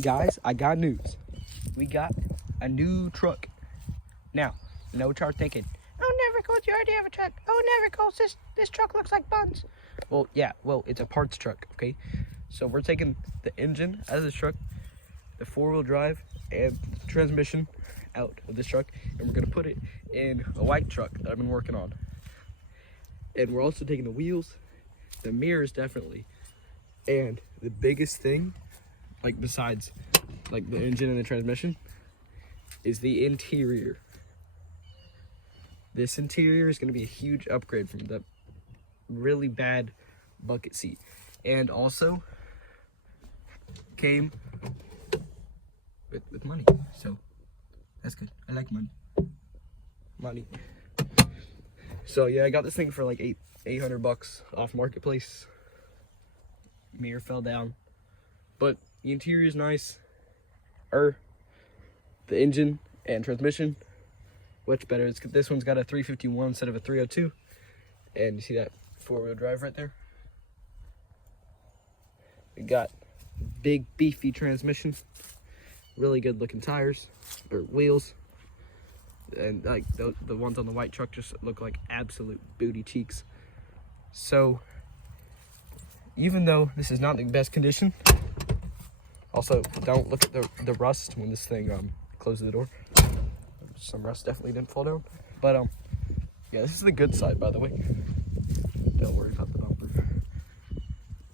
Guys, I got news. We got a new truck. Now, I know what y'all are thinking. Oh, Nevercoats, you already have a truck. Oh, Nevercoats, this truck looks like buns. Well, yeah, it's a parts truck, okay? So we're taking the engine out of this truck, the four-wheel drive and transmission out of this truck, and we're gonna put it in a white truck that I've been working on. And we're also taking the wheels, the mirrors definitely, and the biggest thing, like besides like the engine and the transmission, is the interior. This interior is gonna be a huge upgrade from the really bad bucket seat, and also came with money, so that's good. I like money. So yeah, I got this thing for like $800 off Marketplace. Mirror fell down, but the interior is nice. The engine and transmission much better. This one's got a 351 instead of a 302, and you see that four-wheel drive right there. We got big beefy transmission, really good looking tires or wheels, and like the ones on the white truck just look like absolute booty cheeks. So even though this is not in the best condition, also don't look at the rust when this thing closes the door. Some rust definitely didn't fall down, but yeah, this is the good side, by the way. Don't worry about the bumper.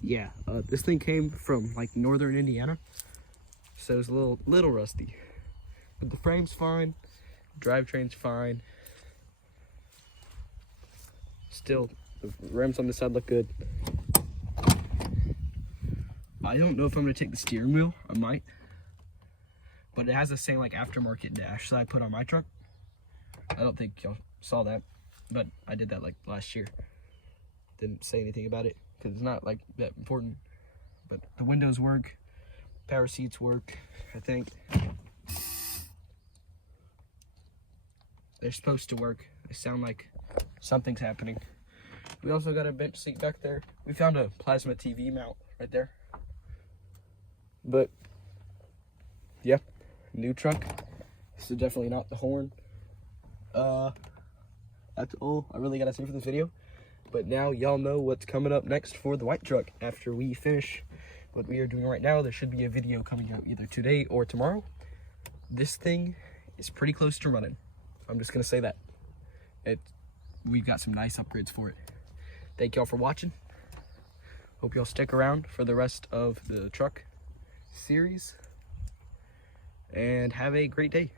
Yeah, this thing came from like northern Indiana, so it's a little rusty, but the frame's fine, drivetrain's fine. Still, the rims on this side look good. I don't know if I'm gonna take the steering wheel. I might, but it has the same like aftermarket dash that I put on my truck. I don't think y'all saw that, but I did that like last year. Didn't say anything about it because it's not like that important. But the windows work, power seats work, I think. They're supposed to work. They sound like something's happening. We also got a bench seat back there. We found a plasma TV mount right there. But yeah, new truck. This is definitely not the horn. That's all I really gotta say for this video. But now y'all know what's coming up next for the white truck. After we finish what we are doing right now, there should be a video coming out either today or tomorrow. This thing is pretty close to running. I'm just gonna say that. We've got some nice upgrades for it. Thank y'all for watching. Hope y'all stick around for the rest of the truck series. And have a great day.